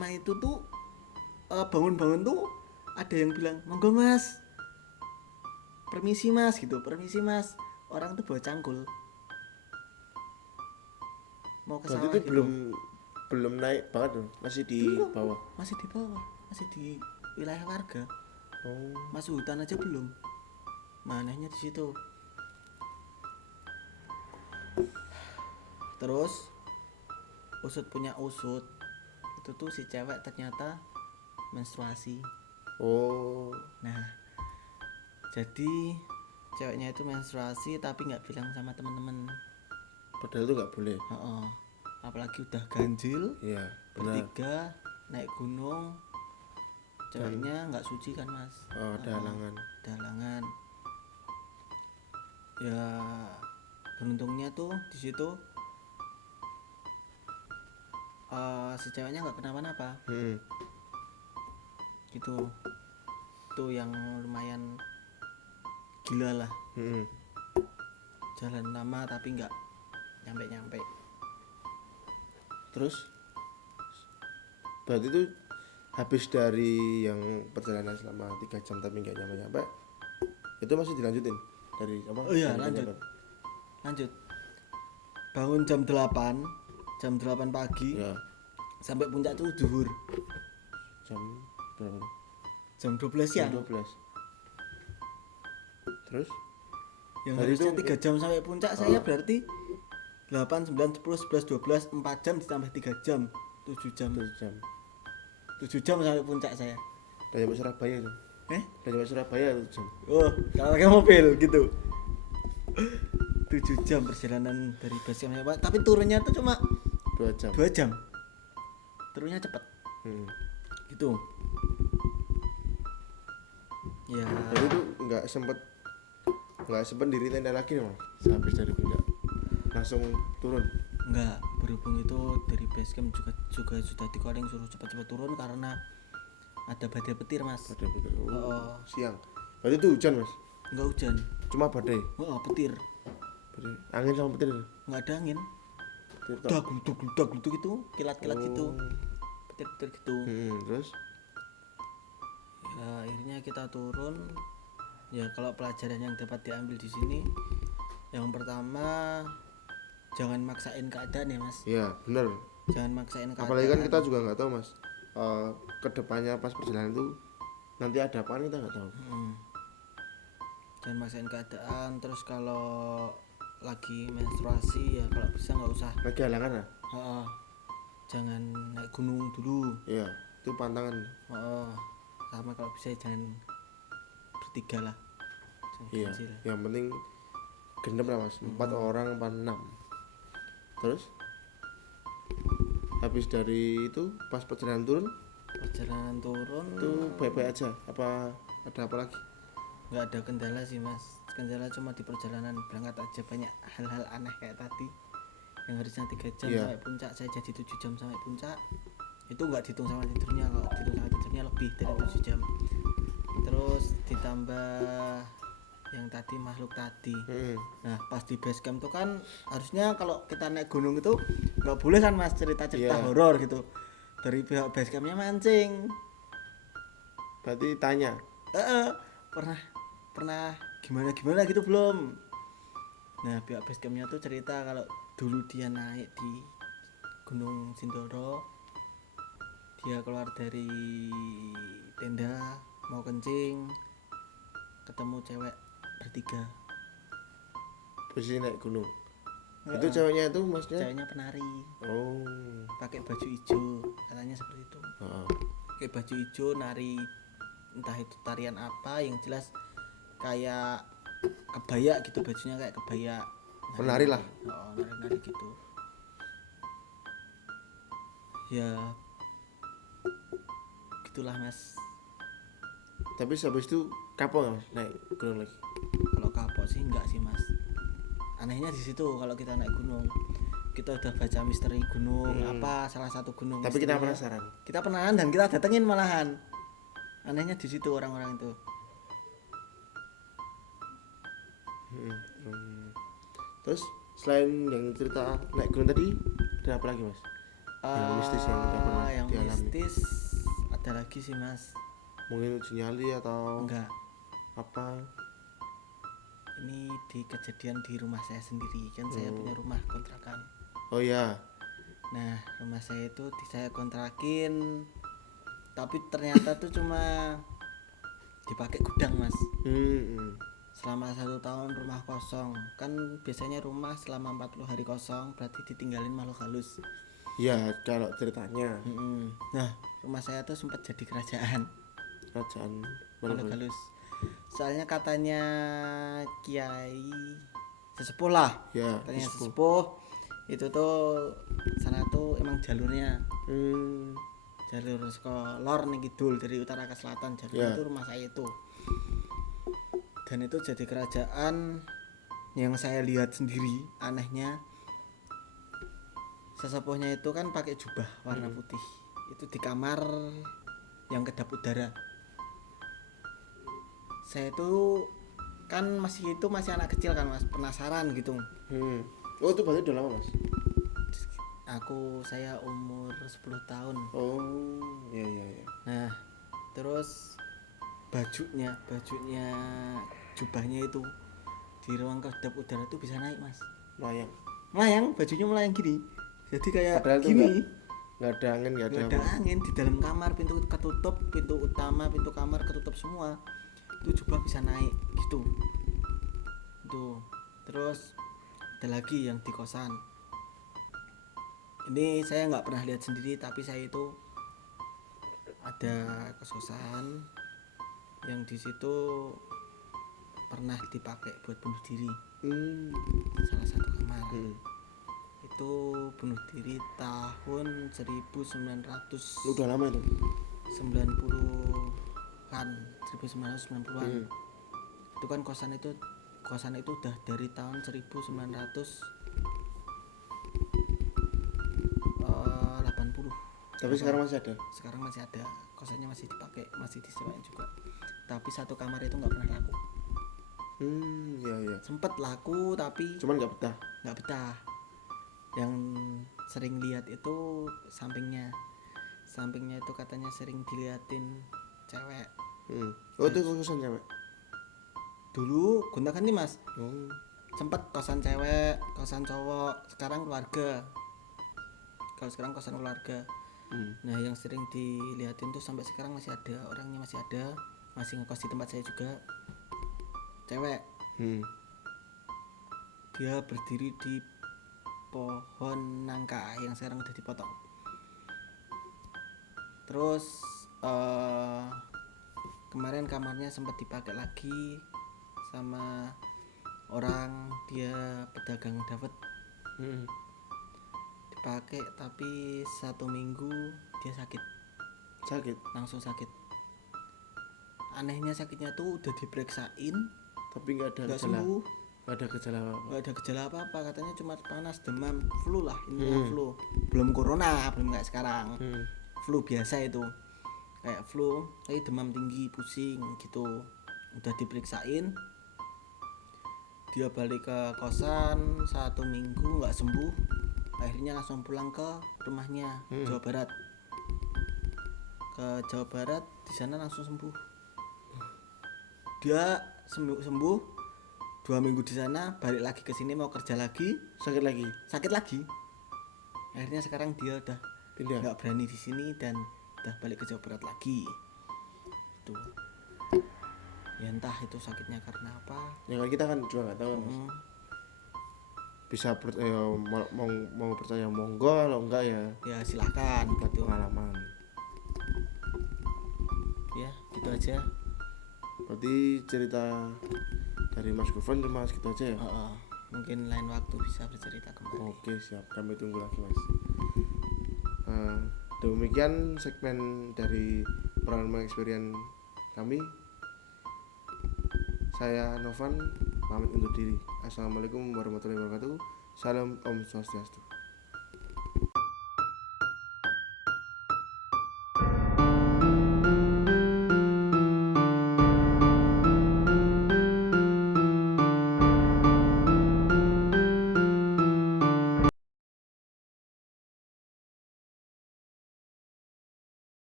pertama itu tuh bangun-bangun tuh ada yang bilang monggo mas, permisi mas gitu, permisi mas, orang tuh bawa cangkul mau ke Berarti sawah itu gitu. belum naik banget dong, masih di Belum, bawah. masih di bawah, masih di wilayah warga, Oh, masuk hutan aja belum. Manehnya di situ. Terus usut punya usut, itu tuh si cewek ternyata menstruasi. oh, Nah, jadi ceweknya itu menstruasi tapi nggak bilang sama teman-teman. padahal itu nggak boleh. Heeh. Apalagi udah ganjil, Iya, benar. bertiga naik gunung, ceweknya nggak suci kan mas. Oh, ada halangan. Ada halangan. Ya beruntungnya tuh di situ si ceweknya nggak kenapa-napa gitu. Itu yang lumayan gila lah, jalan lama tapi nggak nyampe-nyampe. Terus berarti itu habis dari yang perjalanan selama 3 jam tapi nggak nyampe-nyampe, itu masih dilanjutin dari apa? Oh iya, dari lanjut. Penjabat. Lanjut. Bangun jam 8 pagi, Ya, sampai puncak tuh zuhur jam berapa? jam 12 Jam siang. 12. Terus Yang Berarti harusnya itu- 3 jam sampai puncak, saya berarti 8, 9, 10, 11, 12, 4 jam ditambah 3 jam 7 jam 7 jam. 7 jam sampai puncak saya. Udah nyampe Surabaya itu. Udah nyampe Surabaya 7 jam. Oh, kalau pakai mobil gitu 7 jam perjalanan dari base campnya Pak. Tapi turunnya tuh cuma 2 jam. 2 jam. Turunnya cepet gitu. Ya Jadi itu nggak sempet diri tenda lagi nih, Mas. Habis dari puncak langsung turun. enggak, berhubung itu dari base camp juga sudah di-calling suruh cepat-cepat turun karena ada badai petir mas. Badai petir. Oh. Siang. Berarti itu hujan, Mas. Enggak hujan. Cuma badai. Oh, petir. Badai. Angin sama petir. Enggak ada angin. Petir tok. Udah gluduk gitu, kilat-kilat gitu. Petir-petir gitu. Terus Ya, akhirnya kita turun. Ya kalau pelajaran yang dapat diambil di sini, yang pertama jangan maksain keadaan ya mas. iya, bener. Jangan maksain keadaan. Apalagi kan kita juga nggak tahu, Mas. Kedepannya pas perjalanan itu nanti ada apa kita nggak tahu. Jangan maksain keadaan. Terus kalau lagi menstruasi ya kalau bisa nggak usah. Lagi halangan lah. Jangan naik gunung dulu. Iya, itu pantangan. Sama kalau bisa jangan bertiga lah. Jangan Iya, ganjil. yang penting gendam lah, Mas. 4 orang apa 6. Terus habis dari itu pas perjalanan turun Perjalanan turun itu baik-baik aja apa ada apa lagi? nggak ada kendala sih mas. Kendala cuma di perjalanan berangkat aja, banyak hal-hal aneh kayak tadi yang harusnya 3 jam Iya. sampai puncak saya jadi 7 jam sampai puncak. Itu nggak dihitung sama tidurnya. Kalau dihitung sama tidurnya lebih dari 7 jam. Terus ditambah yang tadi makhluk tadi. Nah pas di base camp tuh kan harusnya kalau kita naik gunung itu nggak boleh kan mas cerita-cerita Iya. horor gitu. Dari pihak base campnya mancing. Berarti tanya. Pernah gimana gitu belum. Nah pihak base campnya tuh cerita kalau dulu dia naik di Gunung Sindoro, dia keluar dari tenda mau kencing, ketemu cewek bertiga. Posisi naik gunung. Itu ceweknya itu maksudnya? Ceweknya penari, Oh. pakai baju hijau, katanya seperti itu. Pakai baju hijau nari, entah itu tarian apa, yang jelas kayak kebaya gitu, bajunya kayak kebaya. Penari lah. Nari gitu. Ya gitulah mas. Tapi habis itu kapok nggak, Mas, naik gunung lagi? Kalau kapok sih enggak sih mas. Anehnya di situ kalau kita naik gunung, kita udah baca misteri gunung apa salah satu gunung. Tapi kita misterinya. penasaran. Kita penasaran dan kita datengin malahan. Anehnya di situ orang-orang itu. Terus selain yang cerita naik gunung tadi ada apa lagi, Mas? Yang mistis yang udah pernah yang dialami. mistis ada lagi sih mas. Mungkin uji nyali atau Enggak, apa? ini di kejadian di rumah saya sendiri kan. Saya punya rumah kontrakan. Oh ya. Nah rumah saya itu saya kontrakin, tapi ternyata tuh cuma dipakai gudang mas. Selama 1 tahun rumah kosong. Kan biasanya rumah selama 40 hari kosong berarti ditinggalin makhluk halus. Ya kalau ceritanya Nah rumah saya tuh sempat jadi kerajaan kerajaan makhluk mana? halus. Soalnya katanya kiai sesepuh lah, Ya, katanya sesepuh. sesepuh itu tuh sana tuh emang jalurnya jalur lor nih kidul dari utara ke selatan. Jalur Ya. itu rumah saya itu, dan itu jadi kerajaan. Yang saya lihat sendiri anehnya, sesepuhnya itu kan pakai jubah warna putih, itu di kamar yang kedap udara. Saya itu kan masih anak kecil kan mas, penasaran gitu. Oh itu berarti udah lama mas? Saya umur 10 tahun. Oh ya. Nah terus bajunya jubahnya itu di ruang kedap udara itu bisa naik mas, melayang, bajunya melayang gini, jadi kayak Padahal tuh gini. nggak ada angin, nggak Nggak ada ada angin di dalam kamar, pintu ketutup, pintu utama, pintu kamar ketutup semua, itu jubah bisa naik gitu. Tuh terus ada lagi yang di kosan. Ini saya nggak pernah lihat sendiri, tapi saya itu ada kos-kosan yang di situ pernah dipakai buat bunuh diri. Salah satu kamar itu bunuh diri tahun 1990-an. Udah lama itu. 1990-an. Itu kan kosan itu udah dari tahun 1980. Tapi sekarang masih ada. Sekarang masih ada, kosannya masih dipakai, masih disewain juga. Tapi satu kamar itu nggak pernah laku. Ya. Sempet laku tapi Cuman nggak betah. Yang sering lihat itu sampingnya itu katanya sering diliatin cewek. Oh itu kosan cewek. Dulu gonta-ganti mas. Oh. Sempet kosan cewek, kosan cowok, sekarang keluarga. Kalau sekarang kosan keluarga. Nah yang sering dilihatin tuh sampai sekarang masih ada, orangnya masih ada, masih ngekos di tempat saya juga, cewek. Dia berdiri di pohon nangka yang sekarang udah dipotong. Terus kemarin kamarnya sempat dipakai lagi sama orang, dia pedagang dawet. Dipakai tapi 1 minggu dia sakit, langsung sakit. Anehnya sakitnya tuh udah diperiksain Tapi nggak ada nggak gejala. sembuh, Nggak ada gejala apa. nggak ada gejala apa-apa, katanya cuma panas, demam, flu lah, ini flu, belum corona, belum kayak sekarang. Flu biasa itu, kayak flu tapi demam tinggi, pusing gitu. Udah diperiksain, dia balik ke kosan 1 minggu nggak sembuh, akhirnya langsung pulang ke rumahnya Jawa Barat. Ke Jawa Barat, di sana langsung sembuh. Dia sembuh 2 minggu di sana, balik lagi ke sini mau kerja lagi, Sakit lagi. Akhirnya sekarang dia udah Pindah. nggak berani di sini dan udah balik ke Jawa Barat lagi. Tuh ya entah itu sakitnya karena apa. Ya kan kita kan juga nggak tahu. Bisa mau percaya monggo, kalau enggak ya Ya silakan buat gitu. pengalaman. Ya gitu aja. Berarti cerita dari Mas Gufron cuma gitu aja ya. Mungkin lain waktu bisa bercerita kembali. Oke siap, kami tunggu lagi mas. Demikian segmen dari Paranormal Experience kami. Saya Novan pamit undur diri. Assalamualaikum warahmatullahi wabarakatuh. Salam Om Swastiastu.